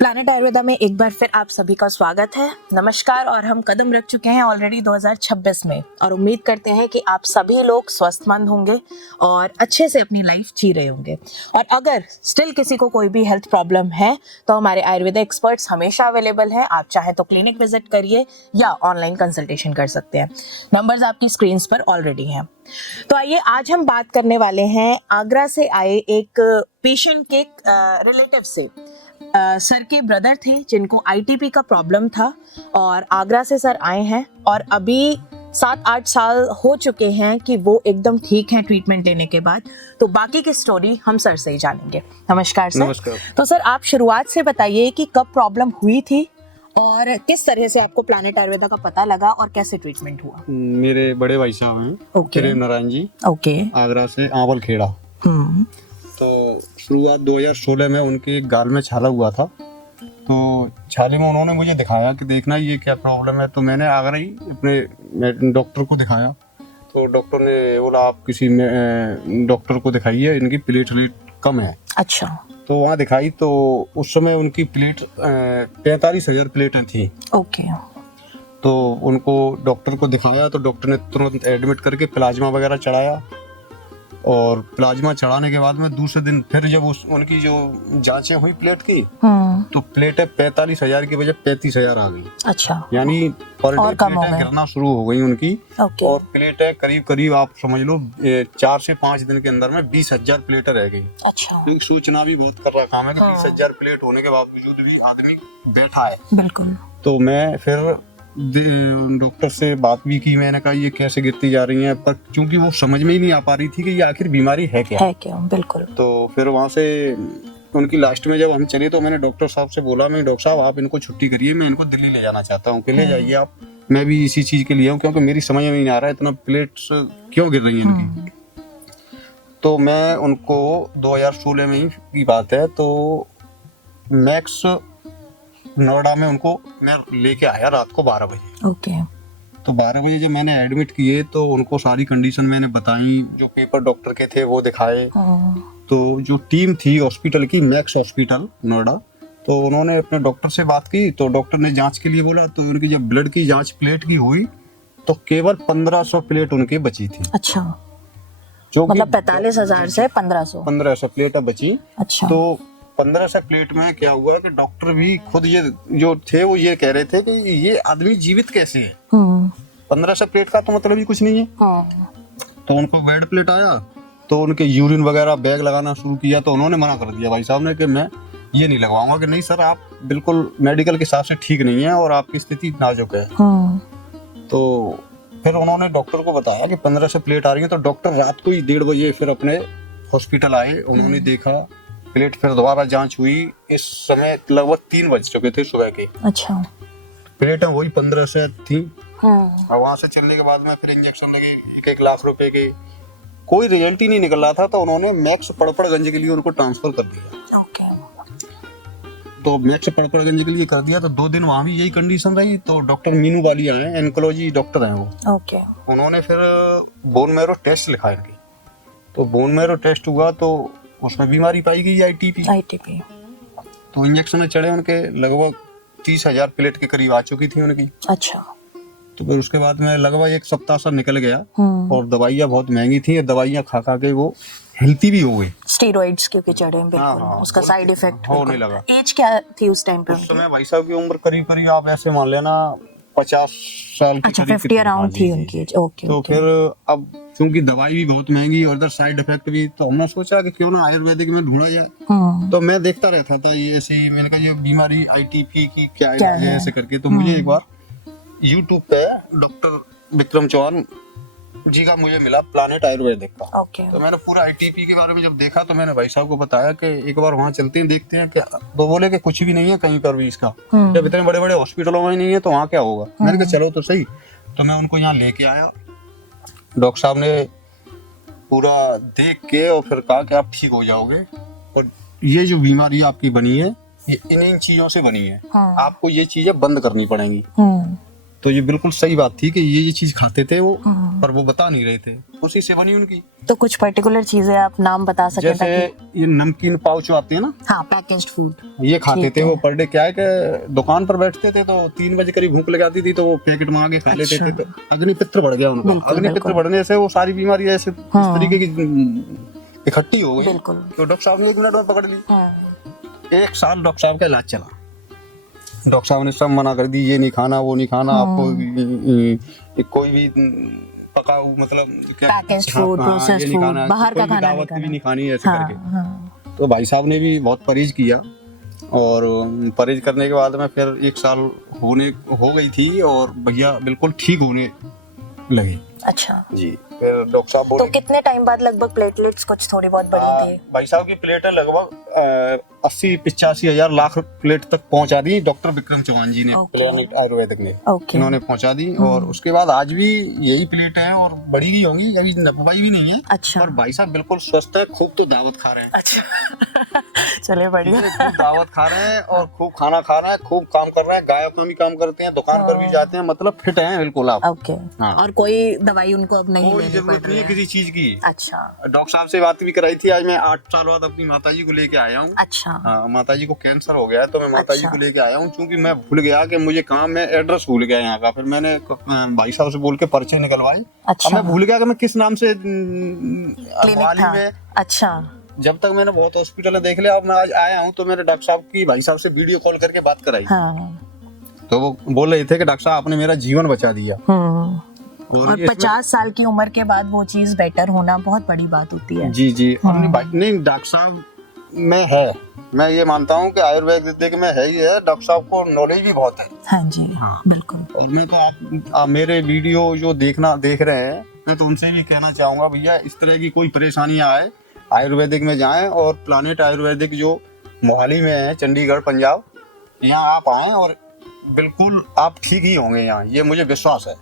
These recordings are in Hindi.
प्लैनेट आयुर्वेदा में एक बार फिर आप सभी का स्वागत है। नमस्कार। और हम कदम रख चुके हैं ऑलरेडी 2026 में और उम्मीद करते हैं कि आप सभी लोग स्वस्थमंद होंगे और अच्छे से अपनी लाइफ जी रहे होंगे। और अगर स्टिल किसी को कोई भी हेल्थ प्रॉब्लम है तो हमारे आयुर्वेदा एक्सपर्ट्स हमेशा अवेलेबल हैं। आप चाहें तो क्लिनिक विजिट करिए या ऑनलाइन कंसल्टेशन कर सकते हैं। नंबर्स आपकी स्क्रीन पर ऑलरेडी हैं। तो आइए आज हम बात करने वाले हैं आगरा से आए एक पेशेंट के रिलेटिव से। सर के ब्रदर थे जिनको आईटीपी का प्रॉब्लम था और आगरा से सर आए हैं और अभी 7-8 साल हो चुके हैं कि वो एकदम ठीक हैं ट्रीटमेंट लेने के बाद। तो बाकी की स्टोरी हम सर से ही जानेंगे। नमस्कार सर। नमस्कार। तो सर आप शुरुआत से बताइए कि कब प्रॉब्लम हुई थी और किस तरह से आपको प्लैनेट आयुर्वेदा का पता लगा और कैसे ट्रीटमेंट हुआ। मेरे बड़े भाई साहब हैं प्रेम नारायण जी, आगरा से आंवल खेड़ा। तो शुरुआत 2016 में उनके गाल में छाला हुआ था। तो छाले में उन्होंने मुझे दिखाया कि देखना ये क्या प्रॉब्लम है। तो मैंने आगरा ही अपने डॉक्टर को दिखाया। तो डॉक्टर ने बोला आप किसी डॉक्टर को दिखाइए, इनकी प्लेटलेट कम है। अच्छा। तो वहाँ दिखाई तो उस समय उनकी प्लेट 45,000 प्लेटें थी। ओके। तो उनको डॉक्टर को दिखाया तो डॉक्टर ने तुरंत एडमिट करके प्लाज्मा वगैरह चढ़ाया और प्लाज्मा चढ़ाने के बाद में दूसरे दिन फिर जब उनकी जो जांचें हुई प्लेट की तो प्लेटें 45,000 की बजाय 35,000 आ गई। अच्छा। यानी पर डे प्लेटें गिरना शुरू हो गई उनकी। और प्लेटें करीब आप समझ लो 4 से 5 दिन के अंदर में 20,000 प्लेटें रह गई। अच्छा। क्योंकि सोचना भी बहुत कर रखा है कि 20,000 प्लेट होने के बावजूद भी आदमी बैठा है। बिल्कुल। तो मैं फिर डॉक्टर से बात भी की। मैंने कहा ये कैसे गिरती जा रही हैं, पर क्योंकि वो समझ में ही नहीं आ पा रही थी कि ये आखिर बीमारी है क्या। बिल्कुल। तो फिर वहाँ से उनकी लास्ट में जब हम चले तो मैंने डॉक्टर साहब से बोला, मैं डॉक्टर साहब आप इनको छुट्टी करिए, मैं इनको दिल्ली ले जाना चाहता हूँ। ले जाइए आप, मैं भी इसी चीज के लिए हूँ क्योंकि मेरी समझ में नहीं आ रहा है इतना प्लेट्स क्यों गिर रही है इनकी। तो मैं उनको 2016 में की बात है तो मैक्स नोएडा में उनको मैं लेके आया रात को 12 बजे। ओके। तो 12 बजे जब मैंने एडमिट किए तो उनको सारी कंडीशन मैंने बताई, जो पेपर डॉक्टर के थे वो दिखाए। तो जो टीम थी हॉस्पिटल की, मैक्स हॉस्पिटल नोएडा, तो उन्होंने अपने डॉक्टर से बात की। तो डॉक्टर ने जांच के लिए बोला। तो उनकी जब ब्लड की जांच प्लेट की हुई तो केवल 1500 प्लेट उनकी बची थी। अच्छा। जो मतलब 45,000 से 1500 प्लेटें बची। अच्छा। तो 1500 प्लेट में क्या हुआ कि डॉक्टर भी खुद ये जो थे वो ये कह रहे थे कि ये आदमी जीवित कैसे है। 1500 प्लेट का तो मतलब ही कुछ नहीं है। तो उनको बेड प्लेट आया तो उनके यूरिन वगैरह बैग लगाना शुरू किया। तो उन्होंने मना कर दिया भाई साहब ने कि मैं ये नहीं लगवाऊंगा, कि नहीं सर आप बिल्कुल मेडिकल के हिसाब से ठीक नहीं है और आपकी स्थिति नाजुक है। तो फिर उन्होंने डॉक्टर को बताया कि 1500 प्लेट आ रही है। तो डॉक्टर रात को ही 1:30 बजे फिर अपने हॉस्पिटल आए। उन्होंने देखा प्लेट, फिर दोबारा जांच हुई। इस समय लगभग 3 बज चुके थे सुबह के। अच्छा। प्लेटें वही 1500 थी। और वहां से चलने के बाद में फिर इंजेक्शन लगे 1-1 लाख रुपए के, कोई रिजल्ट ही नहीं निकल रहा था। तो उन्होंने मैक्स पड़पड़गंज के लिए उनको ट्रांसफर कर दिया। तो मैक्स पड़पड़गंज के लिए कर दिया। तो 2 दिन वहां भी यही कंडीशन रही। तो डॉक्टर मीनू वाली आए, एनकोलॉजी डॉक्टर हैं वो। उन्होंने फिर बोन मैरो टेस्ट लिखा इनकी। तो बोन मैरो टेस्ट हुआ तो उसमें बीमारी पाई गई आईटीपी। तो इंजेक्शन चढ़े उनके लगभग 30,000 प्लेट के करीब आ चुकी थी उनकी। अच्छा। तो फिर उसके बाद में लगभग 1 सप्ताह सा निकल गया और दवाइयाँ बहुत महंगी थी। दवाइयाँ खा के वो हेल्थी भी हो गए। स्टेरॉइड्स क्योंकि चढ़े बिल्कुल। उसका साइड इफेक्ट होने लगा। एज क्या थी उस टाइम पे? उस समय भाई साहब की उम्र करीब आप ऐसे मान लेना 50 साल की। अच्छा, 50 अराउंड थी उनकी एज। ओके। तो फिर अब क्योंकि दवाई भी बहुत महंगी और इधर साइड इफेक्ट भी, तो हमने सोचा कि क्यों ना आयुर्वेदिक में ढूंढा जाए। तो मैं देखता रहता था ये ऐसी, मैंने कहा ये बीमारी आईटीपी की क्या है ऐसे करके। तो मुझे एक बार यूट्यूब पे डॉक्टर विक्रम चौहान जी का मुझे मिला प्लैनेट आयुर्वेदिक का। तो मैंने पूरा आईटीपी के बारे में जब देखा तो मैंने भाई साहब को बताया कि एक बार वहाँ चलते हैं देखते हैं क्या। तो बोले कि कुछ भी नहीं है कहीं पर भी इसका, जब इतने बड़े बड़े हॉस्पिटलों में नहीं है तो वहाँ क्या होगा। मैंने कहा चलो तो सही। तो मैं उनको यहाँ लेके आया। डॉक्टर साहब ने पूरा देख के और फिर कहा कि आप ठीक हो जाओगे और ये जो बीमारी आपकी बनी है ये इन चीजों से बनी है। आपको ये चीजें बंद करनी पड़ेंगी। तो ये बिल्कुल सही बात थी कि ये चीज खाते थे वो पर वो बता नहीं रहे थे, उसी से बनी उनकी। तो कुछ पर्टिकुलर चीजें आप नाम बता सकें जैसे ताकि। ये नमकीन पाउच आते हैं ना, हाँ, पैकेज्ड फूड ये खाते थे वो पर डे। क्या है कि दुकान पर बैठते थे तो 3 बजे करीब भूख लग जाती थी तो वो पैकेट मंगा के खा लेते थे, तो अग्निपित्र बढ़ गया उनका। अग्निपित्र बढ़ने से वो सारी बीमारी ऐसे इस तरीके की इकट्ठी हो गई। तो डॉक्टर साहब ने 1 मिनट में पकड़ ली। 1 साल डॉक्टर साहब का इलाज चला। डॉक्टर साहब ने सब मना कर दी, ये नहीं खाना, वो नहीं खाना, आपको कोई भी पका मतलब पैकेज्ड फूड, प्रोसेस्ड फूड, बाहर का खाना नहीं खानी, ऐसे करके। तो भाई साहब ने भी बहुत परहेज किया, और परहेज करने के बाद में फिर 1 साल हो गई थी और भैया बिल्कुल ठीक होने लगे। अच्छा जी। फिर डॉक्टर साहब बोले, तो कितने टाइम बाद लगभग प्लेटलेट्स कुछ थोड़ी बहुत बढ़ी थी? भाई साहब की प्लेटें लगभग 80-85 हजार लाख प्लेट तक पहुंचा दी डॉक्टर विक्रम चौहान जी ने, प्लेनेट आयुर्वेदिक ने। इन्होंने पहुंचा दी, और उसके बाद आज भी यही प्लेट है और बड़ी भी होंगी, अभी नफवाई भी नहीं है। अच्छा। और भाई साहब बिल्कुल स्वस्थ है, खूब तो दावत खा रहे हैं। अच्छा चलिए बढ़िया। खूब दावत खा रहे हैं और खूब खाना खा रहे हैं, खूब काम कर रहे हैं, गायों का भी काम करते हैं, दुकान पर भी जाते हैं, मतलब फिट है बिल्कुल आप। ओके। और कोई दवाई उनको अब नहीं कोई जरूरत नहीं है किसी चीज की। अच्छा। डॉक्टर साहब से बात भी कराई थी आज। मैं 8 साल बाद अपनी माताजी को लेके आया हूँ। अच्छा। हाँ, माताजी को कैंसर हो गया है तो मैं माताजी को लेके आया हूँ, क्योंकि मैं भूल गया कि मुझे कहाँ, मैं एड्रेस भूल गया यहाँ का। फिर मैंने भाई साहब से बोल के पर्चे निकलवाई। अच्छा। अब मैं भूल गया कि मैं किस नाम से में। अच्छा। जब तक मैंने बहुत हॉस्पिटल देख लिया, अब मैं आज आया हूँ तो मैंने डॉक्टर साहब की भाई साहब से वीडियो कॉल करके बात कराई। तो वो बोल रहे थे कि डॉक्टर साहब आपने मेरा जीवन बचा दिया। और 50 साल की उम्र के बाद वो चीज बेटर होना बहुत बड़ी बात होती है। जी जी। नहीं, डॉक्टर साहब में है, मैं ये मानता हूँ कि आयुर्वेदिक में है ही है। डॉक्टर साहब को नॉलेज भी बहुत है। हाँ जी। हाँ बिल्कुल। और मैं तो आप मेरे वीडियो जो देख रहे हैं, मैं तो उनसे भी कहना चाहूंगा, भैया इस तरह की कोई परेशानियां आए, आयुर्वेदिक में जाएं, और प्लानेट आयुर्वेदिक जो मोहाली में है, चंडीगढ़ पंजाब, यहाँ आप आएं और बिल्कुल आप ठीक ही होंगे यहाँ, ये मुझे विश्वास है।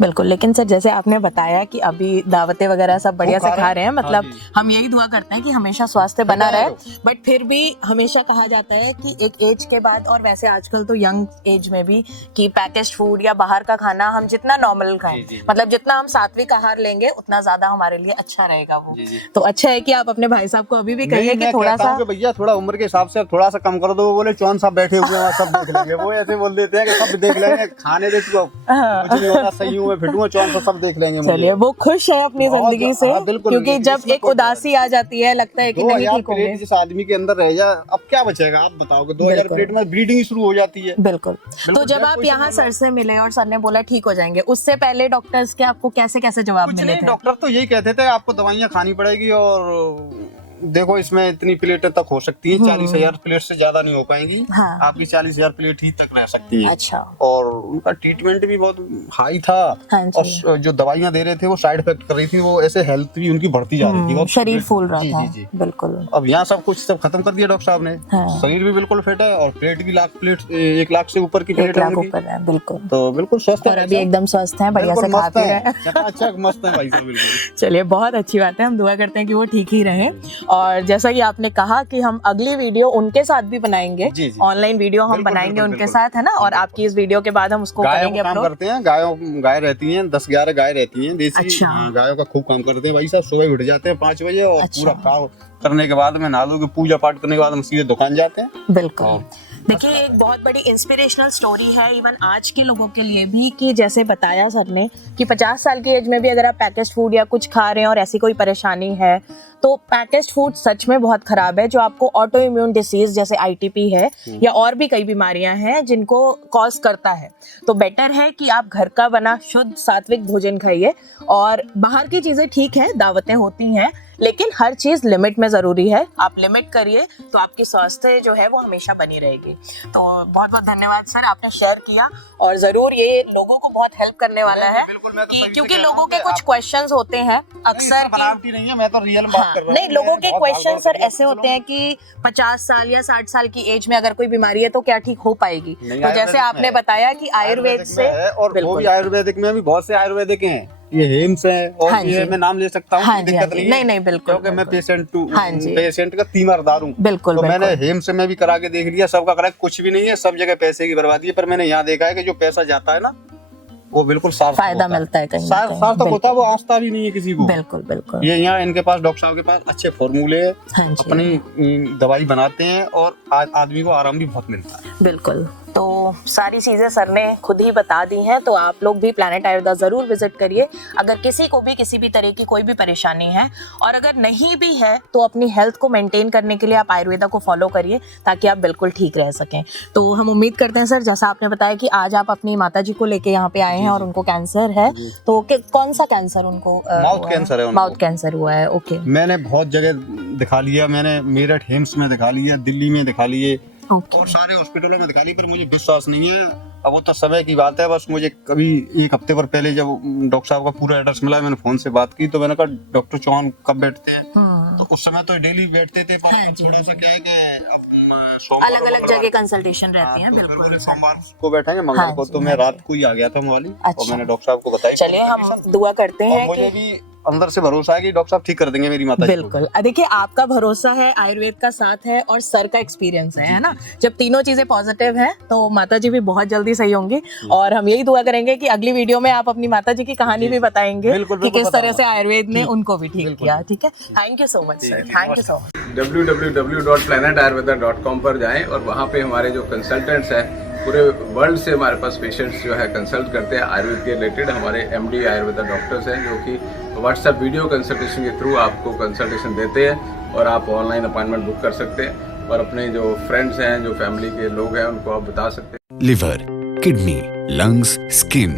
बिल्कुल। लेकिन सर जैसे आपने बताया कि अभी दावतें वगैरह सब बढ़िया से खा रहे हैं, मतलब हम यही दुआ करते हैं कि हमेशा स्वास्थ्य बना रहे, बट फिर भी हमेशा कहा जाता है कि एक एज के बाद, और वैसे आजकल तो यंग एज में भी, कि पैकेज्ड फूड या बाहर का खाना हम जितना नॉर्मल खाएं, मतलब जितना हम सात्विक आहार लेंगे उतना ज्यादा हमारे लिए अच्छा रहेगा वो। तो अच्छा है कि आप अपने भाई साहब को अभी भी कहिए कि थोड़ा सा, भैया थोड़ा उम्र के हिसाब से थोड़ा सा कम कर दो। वो बोले चौहान साहब बैठे हुए हैं, सब देख लेंगे। वो ऐसे बोल देते हैं कि सब देख लेंगे, खाने दे तू, कुछ नहीं होगा, सही हूँ मैं, फिट हूँ, चौहान साहब सब देख लेंगे। चलिए, वो खुश है अपनी जिंदगी से, क्योंकि जब एक उदासी आ जाती है लगता है कि नहीं ठीक होंगे। जिस आदमी के अंदर रह जाए, अब क्या बचेगा आप बताओगे। 2000 प्लेट में ब्लीडिंग शुरू हो जाती है। बिल्कुल। तो जब आप यहाँ सर से मिले और सर ने बोला ठीक हो जाएंगे, उससे पहले डॉक्टर्स के आपको कैसे कैसे जवाब मिले थे? डॉक्टर तो यही कहते थे आपको दवाइयाँ खानी पड़ेगी, और देखो इसमें इतनी प्लेटें तक हो सकती है, 40,000 प्लेट से ज्यादा नहीं हो पाएंगी। हाँ। आपकी 40,000 प्लेट ही तक रह सकती है। अच्छा। और उनका ट्रीटमेंट भी बहुत हाई था। हाँ, और जो दवाइयां दे रहे थे वो साइड इफेक्ट कर रही थी, वो ऐसे हेल्थ भी उनकी बढ़ती जा रही थी, शरीर फूल रहा था। जी। बिल्कुल। अब यहाँ सब कुछ सब खत्म कर दिया डॉक्टर साहब ने। हाँ। शरीर भी बिल्कुल फिट है, और प्लेट भी 1 लाख से ऊपर की प्लेट है। बिल्कुल। तो बिल्कुल स्वस्थ है, अभी एकदम स्वस्थ है, बढ़िया से खा पी रहे हैं। अच्छा मस्त है भाई साहब, बिल्कुल। चलिए, बहुत अच्छी बात है, हम दुआ करते हैं कि वो ठीक ही रहे। और जैसा कि आपने कहा कि हम अगली वीडियो उनके साथ भी बनाएंगे, ऑनलाइन वीडियो हम बनाएंगे उनके साथ, है ना। और आपकी इस वीडियो के बाद हम उसको करेंगे अपलोड। करते हैं, गाय रहती हैं, 10-11 गाय रहती हैं देसी। अच्छा। गायों का खूब काम करते हैं भाई साहब। सुबह उठ जाते हैं 5 बजे, और पूरा काम करने के बाद में नहा धो के पूजा पाठ करने के बाद हम सीधे दुकान जाते हैं। बिल्कुल। देखिए, एक बहुत बड़ी इंस्पिरेशनल स्टोरी है इवन आज के लोगों के लिए भी, कि जैसे बताया सर ने कि 50 साल की एज में भी अगर आप पैकेज्ड फूड या कुछ खा रहे हैं और ऐसी कोई परेशानी है, तो पैकेज्ड फूड सच में बहुत खराब है, जो आपको ऑटो इम्यून डिसीज जैसे आईटीपी है या और भी कई बीमारियां हैं जिनको कॉज करता है। तो बेटर है कि आप घर का बना शुद्ध सात्विक भोजन खाइए। और बाहर की चीजें ठीक है, दावतें होती हैं, लेकिन हर चीज लिमिट में जरूरी है। आप लिमिट करिए तो आपकी स्वास्थ्य जो है वो हमेशा बनी रहेगी। तो बहुत बहुत धन्यवाद सर, आपने शेयर किया, और जरूर ये लोगों को बहुत हेल्प करने वाला है, क्योंकि लोगों के कुछ क्वेश्चंस होते हैं अक्सर। बनावटी नहीं है, मैं तो रियल बात कर रहा हूं। नहीं, लोगों के क्वेश्चन सर ऐसे होते हैं कि 50 साल या 60 साल की एज में अगर कोई बीमारी है तो क्या ठीक हो पाएगी। तो जैसे आपने बताया कि आयुर्वेद से, और वो भी आयुर्वेदिक में भी बहुत से आयुर्वेदिक हैं, ये हेम्स है, और ये मैं नाम ले सकता हूँ। हाँ दिक्कत नहीं बिल्कुल, क्योंकि मैं पेशेंट का तीमारदार हूँ। बिल्कुल। तो मैंने हेम्स में भी करा के देख लिया, सबका करा, कुछ भी नहीं है, सब जगह पैसे की बर्बादी है। पर मैंने यहाँ देखा है कि जो पैसा जाता है ना, वो बिल्कुल साफ फायदा मिलता है कहीं ना साफ कहीं। साफ तक होता है, वो आस्था भी नहीं है किसी को। बिल्कुल बिल्कुल। ये यहाँ इनके पास डॉक्टर साहब के पास अच्छे फॉर्मूले हाँ जी। अपनी दवाई बनाते हैं और आदमी को आराम भी बहुत मिलता है। बिल्कुल। तो सारी चीज़ें सर ने खुद ही बता दी हैं, तो आप लोग भी प्लैनेट आयुर्वेदा ज़रूर विजिट करिए अगर किसी को भी किसी भी तरह की कोई भी परेशानी है, और अगर नहीं भी है तो अपनी हेल्थ को मेंटेन करने के लिए आप आयुर्वेदा को फॉलो करिए ताकि आप बिल्कुल ठीक रह सकें। तो हम उम्मीद करते हैं सर, जैसा आपने बताया कि आज आप अपनी माता जी को लेके यहाँ पे आए हैं और उनको कैंसर है, तो कौन सा कैंसर उनको माउथ कैंसर है उनको। माउथ कैंसर हुआ है। ओके। मैंने बहुत जगह दिखा लिया, मैंने मेरठ एम्स में दिखा लिया, दिल्ली में दिखा लिए और सारे हॉस्पिटलों में दिखा ली, पर मुझे विश्वास नहीं है। अब वो तो समय की बात है। बस मुझे कभी एक हफ्ते पर पहले जब डॉक्टर साहब का पूरा एड्रेस मिला, मैंने फोन से बात की, तो मैंने कहा डॉक्टर चौहान कब बैठते हैं, तो उस समय तो डेली बैठते थे, पर थोड़ा सा क्या है कि अलग अलग जगह कंसल्टेशन रहती है। बिल्कुल। सोमवार को बैठेंगे, मंगल को, तो मैं रात को ही आ गया था मोहाली और मैंने डॉक्टर साहब को बताया। चलिए हम दुआ करते हैं। मुझे भी अंदर से भरोसा है कि डॉक्टर साहब ठीक कर देंगे मेरी माता जी को। बिल्कुल। देखिए, आपका भरोसा है, आयुर्वेद का साथ है और सर का एक्सपीरियंस है ना। जब तीनों चीजें पॉजिटिव हैं तो माता जी भी बहुत जल्दी सही होंगी, और हम यही दुआ करेंगे कि अगली वीडियो में आप अपनी माता जी की कहानी भी बताएंगे कि किस तरह से आयुर्वेद ने उनको भी ठीक किया। ठीक है, thank you so much sir, thank you so much. www.planetayurveda.com पर जाएं और वहाँ पे हमारे जो कंसल्टेंट्स हैं पूरे वर्ल्ड से हमारे पास पेशेंट्स जो है कंसल्ट करते हैं आयुर्वेद के रिलेटेड। हमारे MD आयुर्वेदा डॉक्टर्स हैं जो कि व्हाट्सएप वीडियो कंसल्टेशन के थ्रू आपको कंसल्टेशन देते हैं और आप ऑनलाइन अपॉइंटमेंट बुक कर सकते हैं और अपने जो फ्रेंड्स हैं, जो फैमिली के लोग हैं, उनको आप बता सकते हैं। लिवर, किडनी, लंग्स, स्किन,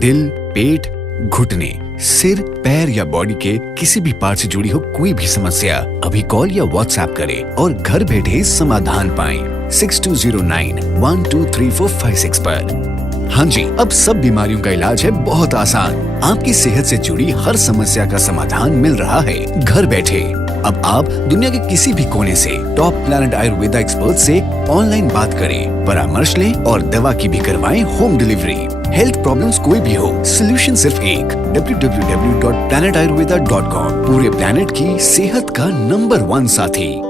दिल, पेट, घुटने, सिर, पैर या बॉडी के किसी भी पार्ट से जुड़ी हो कोई भी समस्या, अभी कॉल या व्हाट्सएप करें और घर बैठे समाधान पाएं 6209123456 पर। हाँ जी, अब सब बीमारियों का इलाज है बहुत आसान। आपकी सेहत से जुड़ी हर समस्या का समाधान मिल रहा है घर बैठे। अब आप दुनिया के किसी भी कोने से टॉप प्लैनेट आयुर्वेदा एक्सपर्ट से ऑनलाइन बात करें, परामर्श लें और दवा की भी करवाएं होम डिलीवरी। हेल्थ प्रॉब्लम्स कोई भी हो, सोल्यूशन सिर्फ एक, www.planetayurveda.com। पूरे प्लैनेट की सेहत का नंबर 1 साथी।